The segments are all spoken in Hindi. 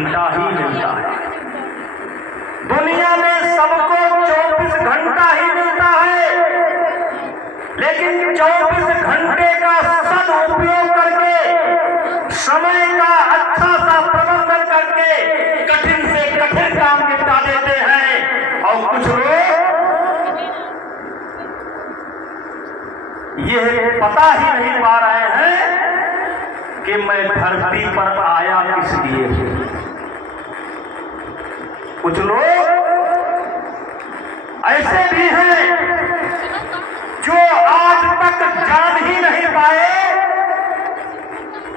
घंटा ही मिलता है। दुनिया में सबको 24 घंटा ही मिलता है, लेकिन 24 घंटे का सदुपयोग करके, समय का अच्छा सा प्रबंधन करके कठिन से कठिन काम निपटा देते हैं। और कुछ लोग यह पता ही नहीं पा रहे हैं कि मैं धरती पर आया किस लिए हूं। कुछ लोग ऐसे भी हैं जो आज तक जान ही नहीं पाए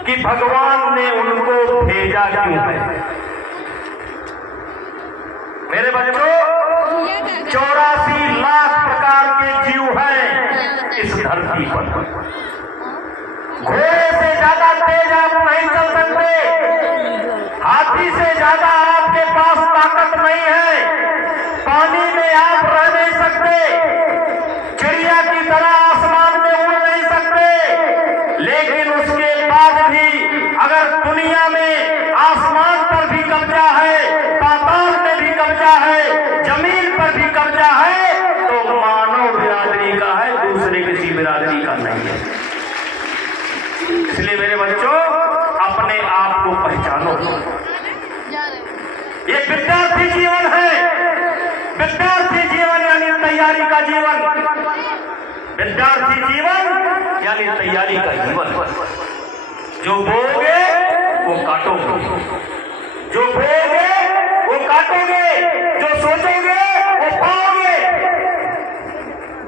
कि भगवान ने उनको भेजा क्यों है। मेरे बच्चों, 84 लाख प्रकार के जीव हैं इस धरती पर। घोड़े से ज्यादा तेज आप नहीं चल सकते, हाथी से ज्यादा आपके पास ताकत नहीं है, पानी में आप रह नहीं सकते, चिड़िया की तरह आसमान में उड़ नहीं सकते। लेकिन उसके बाद भी अगर दुनिया में आसमान पर भी कब्जा है, पाताल में भी कब्जा है, जमीन पर भी कब्जा है, तो मानव बिरादरी का है, दूसरे किसी बिरादरी का नहीं है। इसलिए मेरे बच्चों, अपने आप को पहचानो। ये विद्यार्थी जीवन है, विद्यार्थी जीवन यानी तैयारी का जीवन, विद्यार्थी जीवन यानी तैयारी का जीवन। जो बोओगे वो काटोगे, जो बोओगे वो काटोगे, जो सोचोगे वो पाओगे।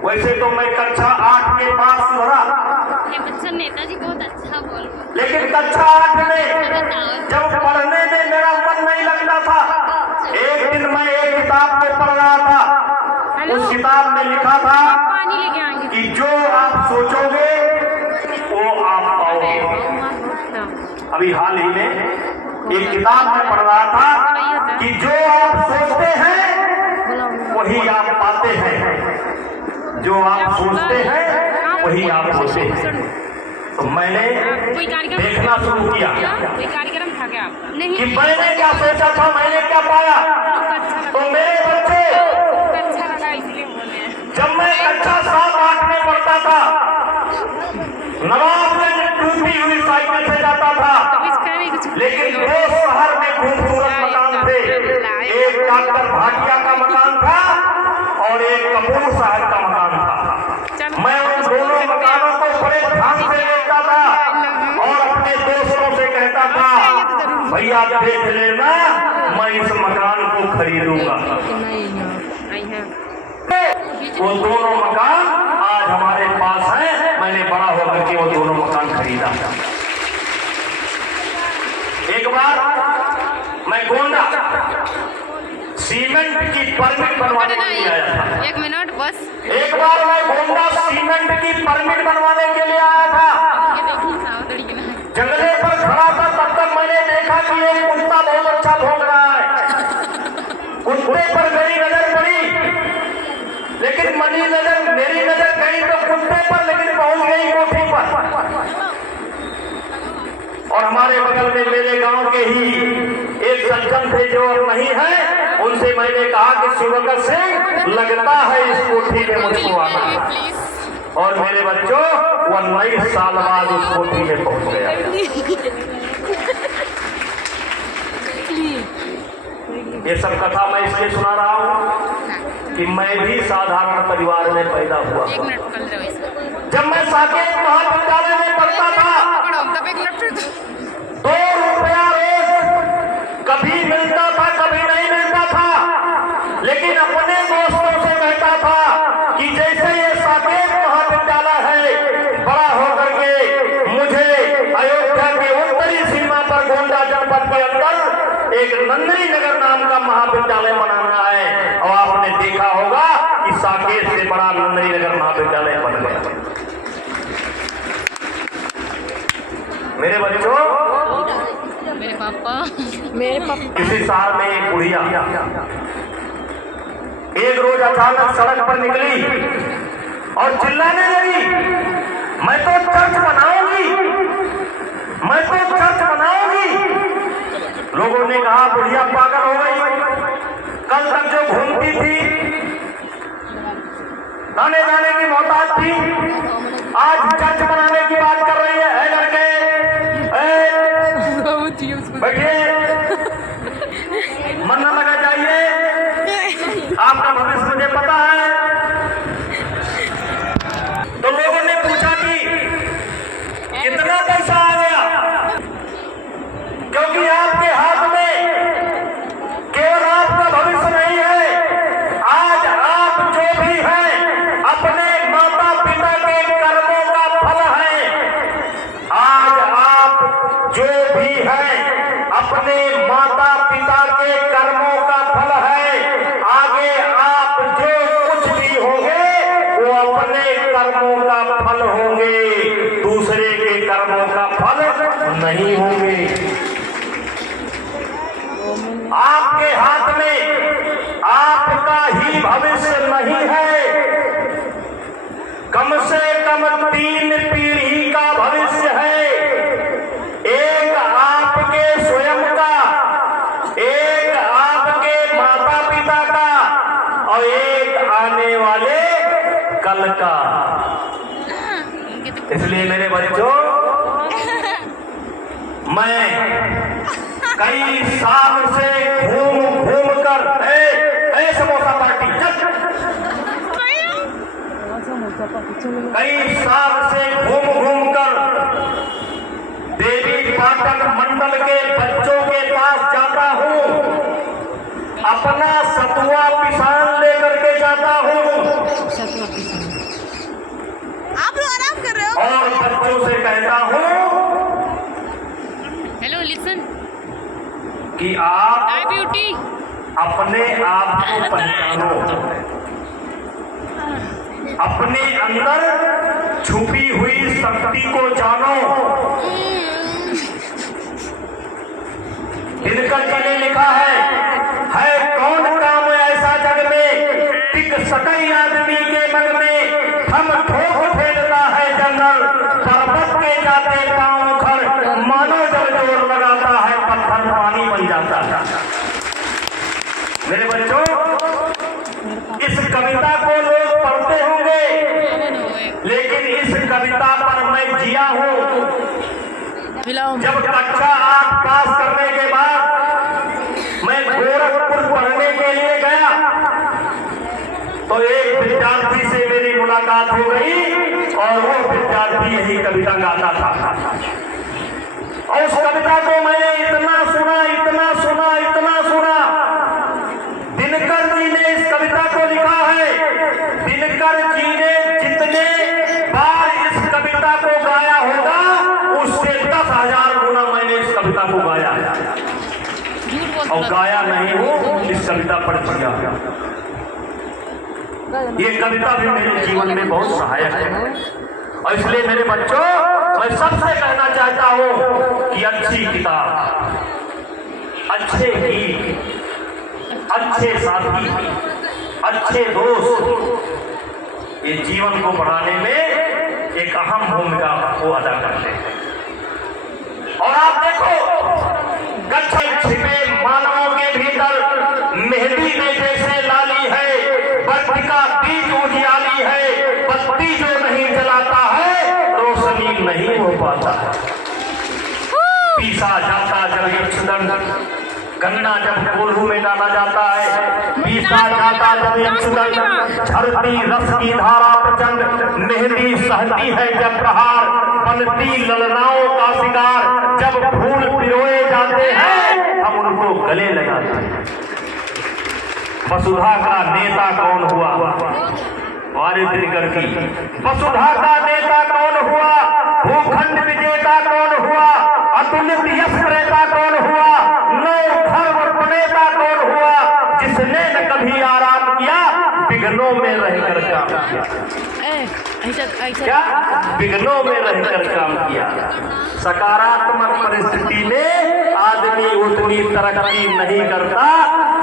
वैसे तो मैं कक्षा 8 के पास सुधरा, ये बच्चा नेताजी बहुत अच्छा बोल, लेकिन कक्षा 8 में जब पढ़ने में मेरा मन नहीं लगता था, एक दिन मैं एक किताब को पढ़ रहा था। उस किताब में लिखा था कि जो आप सोचोगे वो आप पाओगे। अभी हाल ही में एक किताब में पढ़ रहा था कि जो आप सोचते हैं वही आप पाते हैं, जो आप सोचते हैं वही आप होते हैं। तो मैंने देखना शुरू किया कि मैंने क्या सोचा था, मैंने क्या पाया। तो मेरे बच्चे, जब मैं कक्षा 7-8 में पढ़ता था, नवाबगंज टूटी हुई साइकिल से जाता था, लेकिन 2 शहर में खूबसूरत मकान थे। एक डॉक्टर भाटिया का मकान था और एक कपूर साहब का मकान था। मैं उन दोनों मकानों को बड़े ध्यान से देखता था और अपने दोस्तों से कहता था, भैया देख लेना, मैं इस मकान को खरीदूंगा। वो दोनों मकान आज हमारे पास हैं। मैंने बड़ा होकर के वो दोनों मकान खरीदा। एक बार मैं गोंडा सीमेंट की परमिट बनवाने के लिए आया था। 1 मिनट बस। एक बार मैं गोंडा सीमेंट की परमिट बनवाने के लिए आया था। जंगले पर खड़ा था, तब तक मैंने देखा कि एक कुत्ता बहुत अच्छा भौंक रहा है। कुत्ते पर मेरी नजर पड़ी, लेकिन मेरी नजर गई तो कुत्ते पर, लेकिन पहुंच गई कोठी पर। और हमारे बगल में मेरे गांव के ही एक सज्जन थे जो अब नहीं है, उनसे मैंने कहा कि शिवकर सिंह, लगता है इस कोठी में मुझको आना है। और मेरे बच्चों, वो 19 साल बाद उस कोठी में पहुंच गया। ये सब कथा मैं इसलिए सुना रहा हूँ कि मैं भी साधारण परिवार में पैदा हुआ। जब मैं साकेत महाविद्यालय में पढ़ता था, 2 रुपया रोज कभी मिलता था, कभी नहीं मिलता था। लेकिन अपने दोस्तों से कहता था कि जैसे ये साकेत महाविद्यालय है, बड़ा होकर के मुझे अयोध्या के उत्तरी सीमा पर गोंडा जनपद के अंदर एक नंदनी नगर नाम का महाविद्यालय बनाना है। और आपने देखा होगा कि साकेत से बड़ा नंदनी नगर महाविद्यालय बन गया। मेरे बच्चों, मेरे पापा किसी शहर में एक बुढ़िया एक रोज अचानक सड़क पर निकली और चिल्लाने लगी, मैं तो चर्च बनाऊंगी, मैं तो चर्च बनाऊंगी। लोगों ने कहा बुढ़िया पागल हो गई, कल तक जो घूमती थी, दाने दाने की मोहताज थी, आज चर्च बनाने की बात कर रही है। लड़के बैठिए, मन न लगा जाइए, आपका भविष्य मुझे पता है। तो लोगों ने पूछा कि कितना पैसा आ गया, क्योंकि आपके हाथ में केवल आपका भविष्य नहीं है, आज आप जो भी हैं अपने माता पिता के कर्मों का फल है। आज आप जो भी हैं अपने माता पिता के कर्मों का फल है। आगे आप जो कुछ भी होंगे वो अपने कर्मों का फल होंगे, दूसरे के कर्मों का फल नहीं होंगे। आपके हाथ में आपका ही भविष्य नहीं है, कम से कम 3 पीढ़ी का भविष्य है। एक आपके स्वयं का, एक आपके माता पिता का और एक आने वाले कल का। इसलिए मेरे बच्चों, मैं कई साल से घूम कर समोसा पार्टी कई साल से घूम कर देवी पाटन मंडल के बच्चों के पास जाता हूँ, अपना सतुआ पिसान लेकर के जाता हूँ आप लोग आराम कर रहे हो और बच्चों से कहता हूँ हेलो लिसन कि आप हाय ब्यूटी अपने आप को पहचानो, अपने अंदर छुपी हुई शक्ति को जानो। दिनकर जी ने लिखा है कौन काम ऐसा जग में, टिक सकई आदमी के मन में, हम ठोक फेरता है जंगल, पर्वत के जाते पांव खर, मानो जब जोर लगाता है पत्थर पानी बन जाता है। मेरे बच्चों, इस कविता को लोग पढ़ते होंगे, लेकिन इस कविता पर मैं जिया हूँ। जब कक्षा 8 पास करने के बाद मैं गोरखपुर पढ़ने के लिए गया तो एक विद्यार्थी से मेरी मुलाकात हो गई और वो विद्यार्थी यही कविता गाता था। और उस कविता को मैंने इतना सुना, इतना सुना, इतना सुना। दिनकर जी ने इस कविता को लिखा है, दिनकर जी ने जितने बार इस कविता को गाया होगा उससे 10,000 गुना मैंने इस कविता को गाया, और गाया नहीं हूँ, इस कविता पढ़ दिया। ये कविता भी मेरे जीवन में बहुत सहायक है। और इसलिए मेरे बच्चों, मैं सबसे कहना चाहता हूँ कि अच्छी किताब, अच्छे गीत, अच्छे साथी, अच्छे दोस्त ये जीवन को बढ़ाने में एक अहम भूमिका को अदा करते हैं। और आप देखो, गच्छे छिपे मानवों के भीतर मेहंदी में जैसे लाली है, बत्ती का बीज उजियाली है, बत्ती जो नहीं जलाता है रोशनी नहीं हो पाता है। पीसा जाता जब यक्षदंड, गन्ना जब कोल्हू में डाला जाता है, पीसा जाता जब यक्षदंड, झरती रस की धारा प्रचंड, मेहंदी सहती है जब प्रहार, बनती ललनाओं का शिकार, जब फूल पिरोए जाते हैं हम उनको गले लगाते हैं। वसुधा का नेता कौन हुआ? वारित्रिकर की। वसुधा का नेता कौन हुआ? भूखंड विजेता कौन हुआ? अतुलित यश प्रेता कौन हुआ? नौ धर्म प्रणेता कौन हुआ? जिसने न कभी आराम किया, विघ्नों में रहकर काम किया। क्या? विघ्नों में रहकर काम किया। सकारात्मक परिस्थिति में आदमी उतनी तरक्की नहीं करता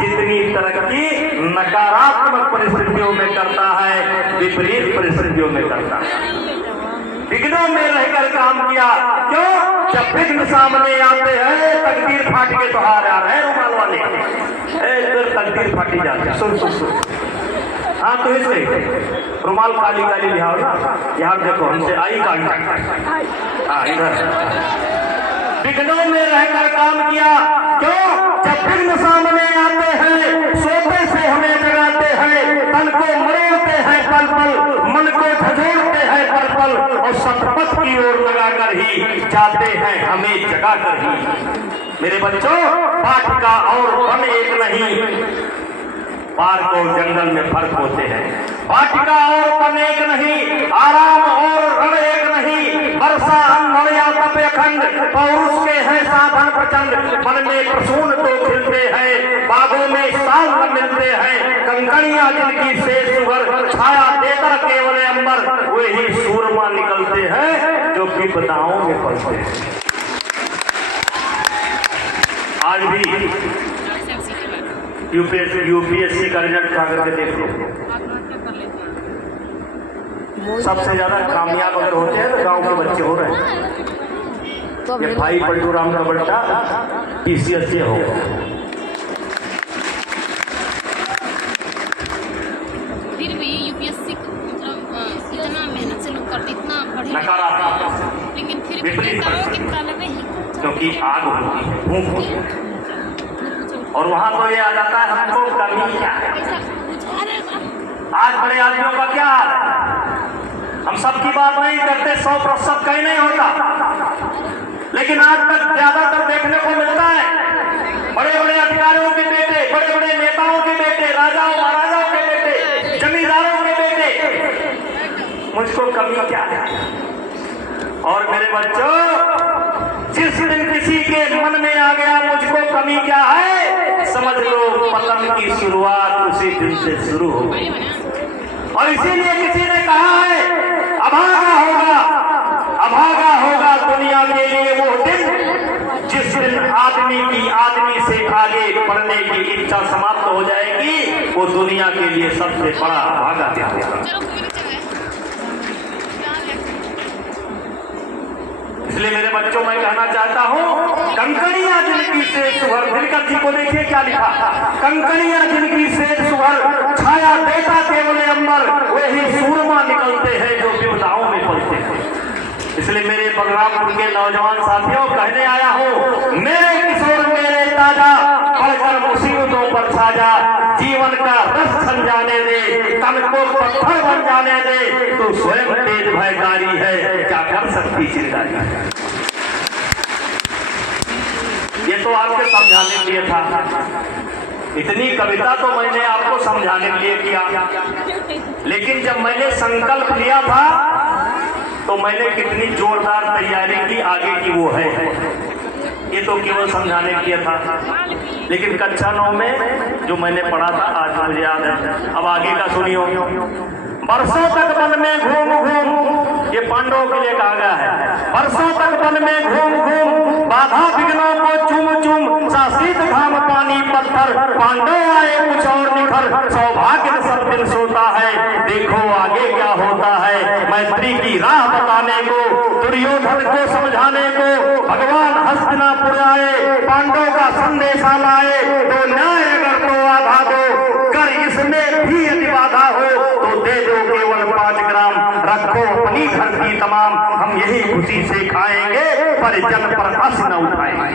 जितनी तरक्की नकारात्मक परिस्थितियों में करता है, विपरीत परिस्थितियों में करता है। विघ्नों में रहकर काम किया। क्यों? जब विघ्न सामने आते हैं तकदीर फाट के तो हार आ रहे हैं रुमाल वाले, फिर तकदीर फाटी जाती है। सुन सुन सुन, हाँ तो इसलिए रुमाल काली काली लिहाओ ना, यहाँ देखो हमसे आई कांटेक्ट। हाँ इधर विघ्नों में रहकर काम किया। क्यों? जब विघ्न सामने आते हैं सोते से हमें जगाते हैं, तन को मरोड़ते हैं पल पल, मन को झंझोड़ते हैं पल पल, और सतपथ की ओर लगाकर ही जाते हैं हमें जगाकर ही। मेरे बच्चों, वाटिका और वन एक नहीं, पार्क और जंगल में फर्क होते हैं। वाटिका और वन एक नहीं, आराम और रण एक नहीं, वर्षा अन्न या तप अखंड, पौरुष के हैं साधन प्रचंड। वन में प्रसून तो खिलते हैं, बागों में साल न मिलते हैं, कंकड़ियां जिनकी शेष सुगर, छाया देकर केवल अंबर, वही सूरमा निकलते हैं जो विपदाओं में पड़ते हैं। आज भी यूपीएससी का रिजल्ट उठा करके देख लो, सबसे ज्यादा कामयाब अगर होते हैं तो गांव के बच्चे हो रहे हैं। ये भाई पल्लू राम का बेटा PCS से हो, फिर भी यूपीएससी मतलब इतना मेहनत से लोग करते, इतना बढ़िया, नकारात्मक, लेकिन फिर भी नेताओं की तालब है क्योंकि आग होती है, भूख होती है, और वहां तो ये आ जाता है हमको कमी क्या है। आज बड़े आदमियों का क्या हाल है? हम सबकी बात नहीं करते, 100% कहीं नहीं होता, लेकिन आज तक ज्यादातर देखने को मिलता है बड़े बड़े अधिकारियों के बेटे, बड़े बड़े नेताओं के बेटे, राजाओं महाराजाओं के बेटे, जमींदारों के बेटे, मुझको कमी क्या है। और मेरे बच्चों, जिस दिन किसी के मन में आ गया मुझको कमी क्या है, समझ लो पतन की शुरुआत उसी दिन से शुरू हो गई। और इसीलिए किसी ने कहा है अभागा होगा दुनिया के लिए वो दिन, जिस दिन आदमी से आगे बढ़ने की इच्छा समाप्त हो जाएगी, वो दुनिया के लिए सबसे बड़ा अभागा क्या होगा। इसलिए मेरे बच्चों, मैं कहना चाहता हूँ, कंकड़ियां जिनकी से सुभर, दिनकर जी को देखिए क्या लिखा, कंकड़ियां जिनकी से सुभर, छाया देता केवल अंबर, वही सूरमा निकलते हैं जो विपदाओं में पड़ते हैं। इसलिए मेरे बलरामपुर के नौजवान साथियों, कहने आया हूँ, मेरे किशोर मेरे ताजा, पढ़कर मुसीबतों पर साजा, जीवन का रस समझाने दे, तन को पत्थर बन जाने दे, तो स्वयं तेज भयकारी है, क्या कर सकती चिंगारी। ये तो आपके समझाने के लिए था, इतनी कविता तो मैंने आपको समझाने के लिए किया, लेकिन जब मैंने संकल्प लिया था तो मैंने कितनी जोरदार तैयारी की आगे की वो है, ये तो केवल समझाने के लिए था। लेकिन कक्षा 9 में जो मैंने पढ़ा था आज मुझे याद है। अब आगे का सुनियो, बरसों तक वन में घूम, ये पांडवों के लिए कहा गया है, बरसों तक वन में घूम, बाधा विघ्नों को चुम, शासित धाम पानी पत्थर, पांडव आए कुछ और निखर, सौभाग्य सब दिन सोता है, देखो आगे क्या होता है। मैत्री की राह बताने को, दुर्योधन को समझाने को, भगवान हस्तिनापुर आए, पांडव का संदेशा लाए, तो न्याय अगर तो आधा दो, कर इसमें भी यदि बाधा हो तो दे दो केवल 5 ग्राम, रखो अपनी घर की तमाम, हम यही खुशी से खाएंगे, पर जन पर हंस न उठाएंगे।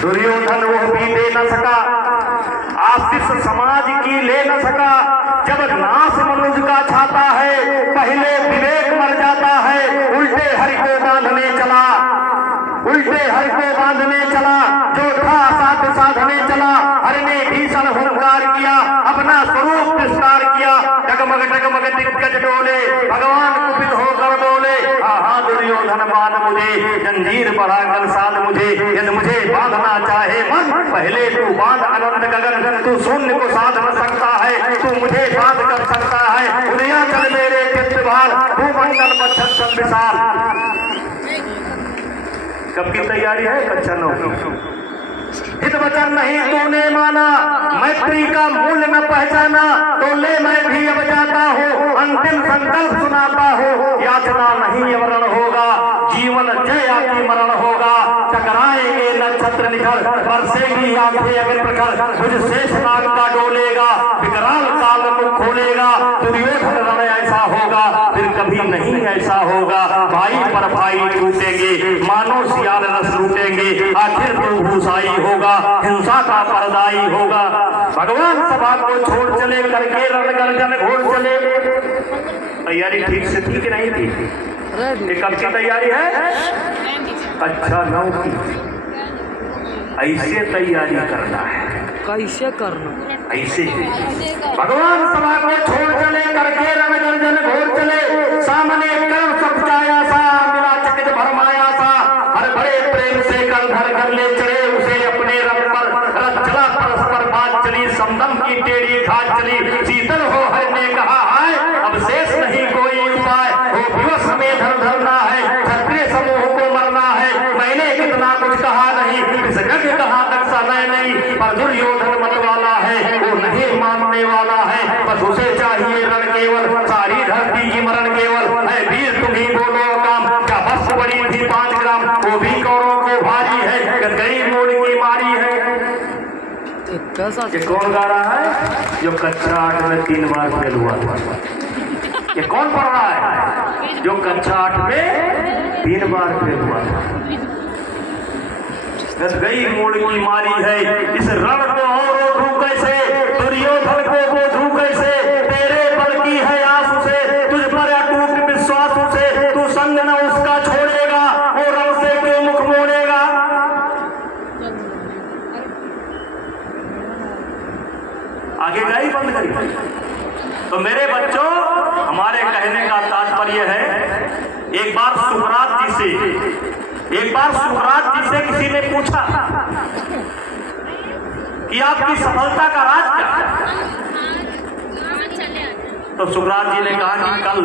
दुर्योधन वो भी दे न सका, आशीष समाज की ले न सका, जब नाश मनुष्य का छाता है, पहले विवेक मर जाता है, उल्टे हरि को बांधने चला, जो था साधने चला, हरि ने भीषण हुंकार किया, अपना स्वरूप विस्तार किया, डगमग दिग्गज डोले, भगवान कुपित होकर बोले, हाँ दुर्योधन बांध मुझे, जंजीर बढ़ाकर साध मुझे, यदि मुझे बांधना चाहे मन, पहले तू बांध अनंत गगन, तू शून्य को साध न सकता है, तू मुझे बांध कर सकता है, उदयाचल मेरे चित्तभार, भूमंडल बच्छन विशाल। कब की तैयारी है? कक्षा 9 की। हित वचन नहीं तूने माना, मैत्री का मूल्य न पहचाना, तो ले मैं भी अब जाता हूँ, अंतिम संकल्प सुनाता हूँ। याचना नहीं वरण होगा, जीवन जय आदि मरण होगा। टकराएंगे नक्षत्र निखर, बरसेगी आंखें अगर प्रखर, तुझ शेष नाग का डोलेगा, विकराल काल मुख खोलेगा। दुर्योधन रण ऐसा होगा, फिर कभी नहीं ऐसा होगा। भाई पर भाई टूटेंगे, मानो सियाल रस लूटेंगे, आखिर तो भूसाई होगा, हिंसा का पर्दाई होगा। भगवान सभा को छोड़ चले, करके रण गर्जन घोड़ चले। तैयारी ठीक से थी कि नहीं थी? ये कब की तैयारी है? अच्छा 9 की। ऐसे तैयारी करना है, कैसे करना? ऐसे भगवान सभा को छोड़ चले, करके रण गर्जन घोड़ चले। सामने कर्म सपचाया सा, मिला चकित भरमाया सा, हर बड़े प्रेम से कर धर कर ले चले उसे अपने रथ पर। रथ चला परस्पर बात चली, समदम की टेढ़ी घाट चली। शीतल हो हर ने कहा हाय, अब शेष नहीं कोई उपाय। हो दिवस में धर धरना है, क्षत्रिय समूह को मरना है। मैंने कितना कुछ कहा नहीं, इस गद्य कहा तक समय नहीं। पर दुर्योधन मत वाला है, वो नहीं मानने वाला है। बस उसे चाहिए रण केवल, सारी धरती की मरण केवल है। वीर तुम ही बोलो काम, क्या बस बड़ी थी 5 ग्राम, वो भी कौरों को भारी है, गई मोड़ की मारी है। ये कौन गा रहा है? जो कक्षा 8 में 3 बार फेल हुआ था। ये कौन पढ़ रहा है? जो कक्षा 8 में 3 बार फेल हुआ था। गई मोड़ की मारी है, इस रण को और रोधू कैसे, दुर्योधन को बोधू कैसे। तेरे बल की है आस से, तुझ पर अटूट विश्वास से। तू संग न उसका छोड़ेगा, वो रण से क्यों मुख मोड़ेगा। आगे गाई बंद करी। तो मेरे बच्चों, हमारे कहने का तात्पर्य है, एक बार सुकरात जी से किसी ने पूछा कि आपकी सफलता का राज क्या है? तो सुकरात जी ने कहा कि कल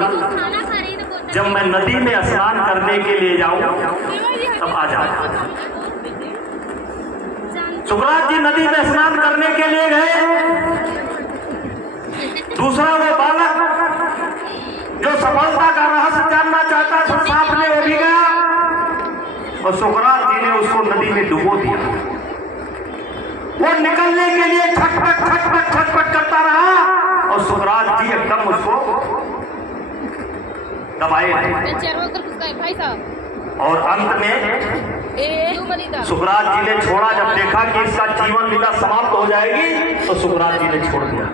जब मैं नदी में स्नान करने के लिए जाऊं तब आ जाऊं। सुकरात जी नदी में स्नान करने के लिए गए। दूसरा वो बालक जो सफलता का रहस्य जानना चाहता था, सांप ने वो भी गया और सुकरात जी ने उसको नदी में डुबो दिया। वो निकलने के लिए छटपट करता रहा और सुकरात जी एकदम उसको दबाए भाई साहब। और अंत में सुकरात जी ने छोड़ा। जब देखा कि इसका जीवन लीला समाप्त हो जाएगी तो सुकरात जी ने छोड़ दिया।